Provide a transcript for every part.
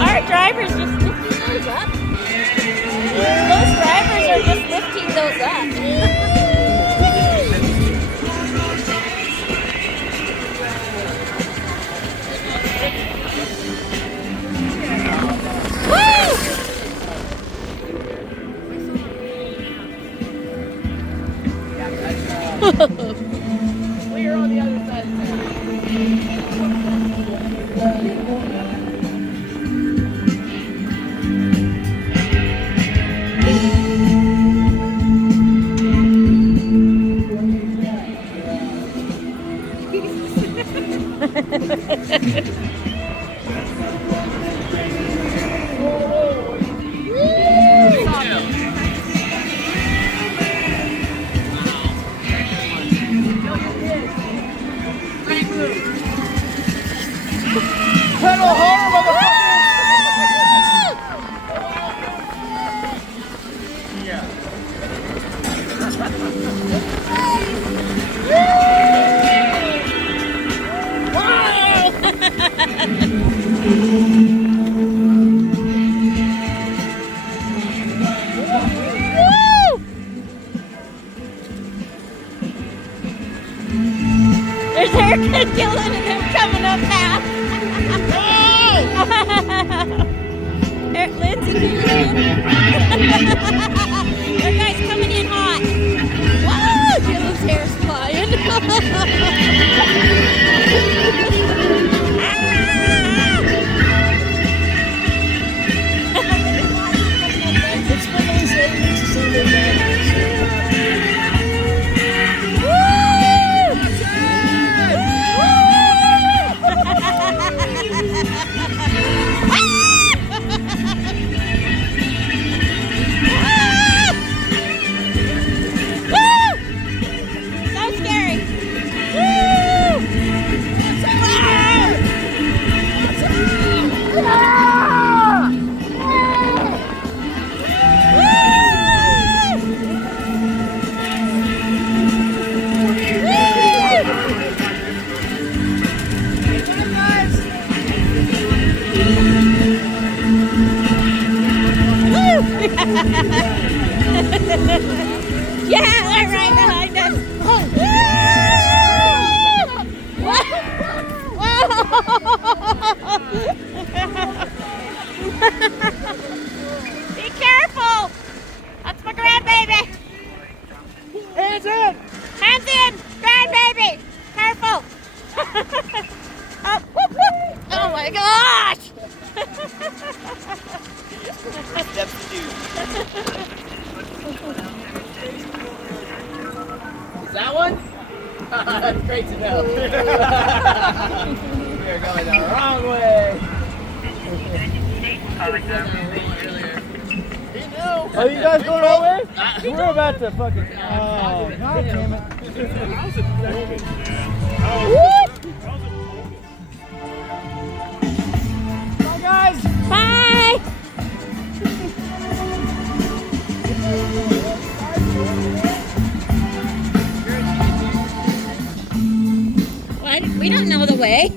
Our drivers just lifting those up. Those drivers are just lifting those up. Clear on the other side of town. Pedal harder, motherfucker! Yeah. There's Erica and Dylan and them coming up now. Lindsay That guy's coming in hot. Whoa! Dylan's hair's flying. It's one of those ladies to see their manners. Yeah, they're right behind us. Be careful! That's my grandbaby. Hands in! Hands in, grandbaby. Careful. Oh, whoop, whoop. Oh my gosh! Steps to do. Is that one? That's great to know. We are going the wrong way. Oh, you guys going all the way? We're about to fucking. Oh, god damn it. Whoop. Bye, guys. Bye. What? We don't know the way.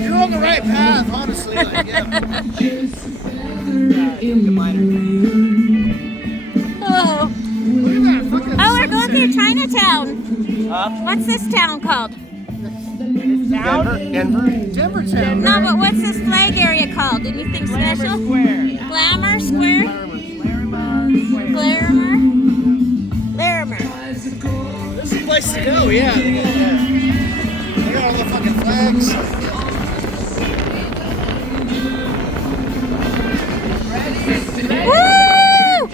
You're on the right path, honestly. Like, yeah. Oh. Look at that fucking Oh, we're going through Chinatown. Huh? What's this town called? Denver town. No, but what's this flag area called? Anything special? Glamour Square? Larimer? Larimer. This is a place to go, yeah. They got all the fucking flags. Woo!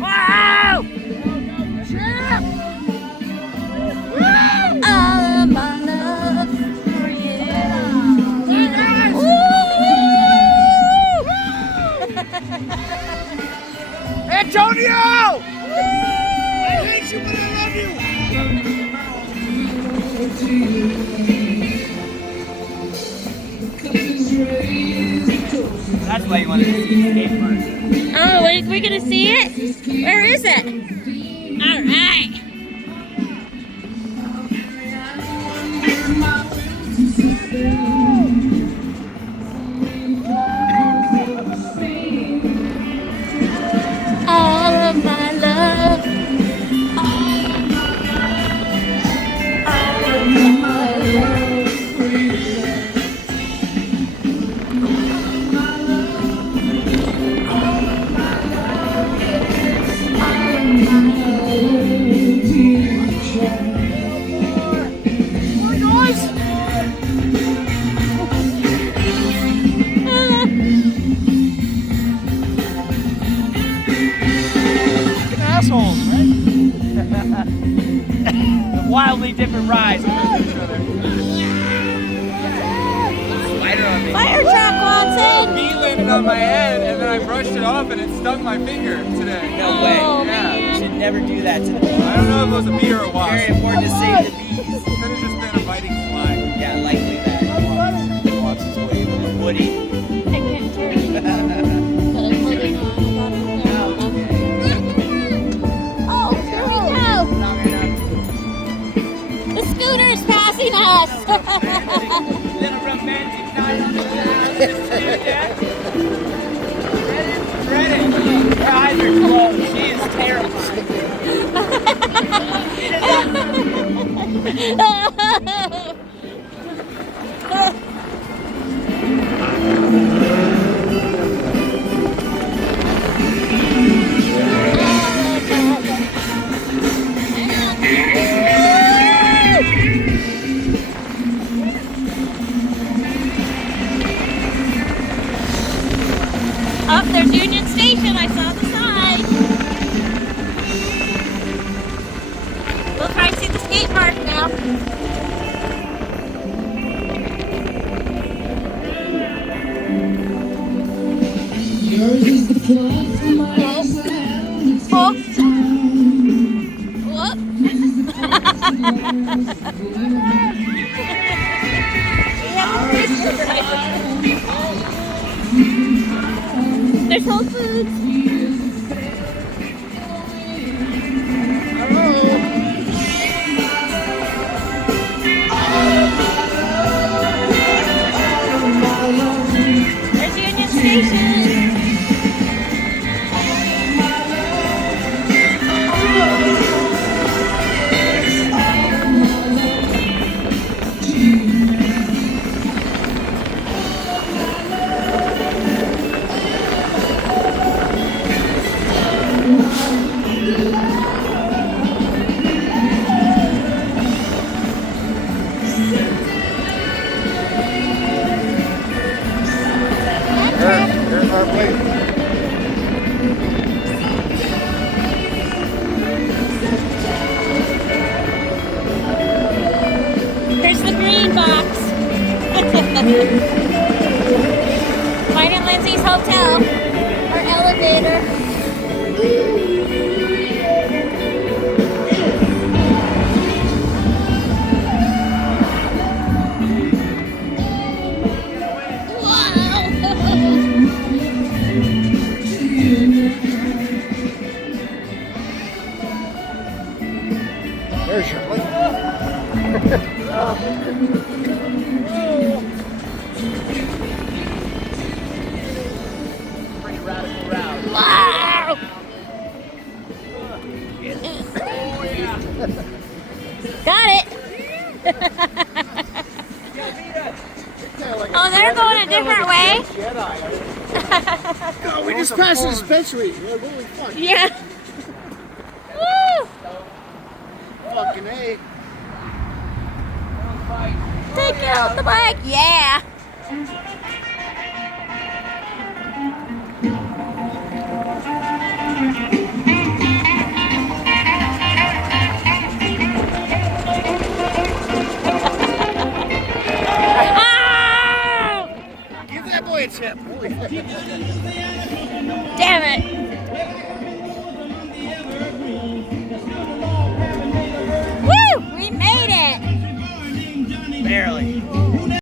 Wow! All of my love for you. Woo! Antonio! I hate you, but I love you. That's why you want to see the skate park. Oh, we're gonna see it? Where is it? All right. All of my love. All of my love for you. Assholes, right? Wildly different rides. Spider on me. Fire truck wants in. Bee landed on my head, and then I brushed it off, and it stung my finger today. No Oh, way. man. You should never do that to the bees. I don't know if it was a bee or a wasp. Very important to save the bees. Could have just been a biting fly. Yeah, likely that. Watch his wave. Woody. I can't turn it. But I'm holding on. Oh, here we go. The scooter's passing us. Little romantic night on the ground. Ready? Her eyes are closed. She is terrified. Up there's Union Station. I saw the sign. We'll try and see the skate park now. Yours is the clock, my sound. Oh. Whoop. There's Whole Foods. There's Union Station. There's our place. There's the green box. Mine and Lindsay's hotel. Our elevator. There's your place. Pretty radical route. Wow! Oh, yeah. Got it. Oh, they're going a different way? Oh, we just passed the dispensary. Holy fuck. Yeah. Woo! Fucking A. Take out the bike. Yeah. Give that boy a tip. Holy fuck. Damn it. Woo! We made it. Barely.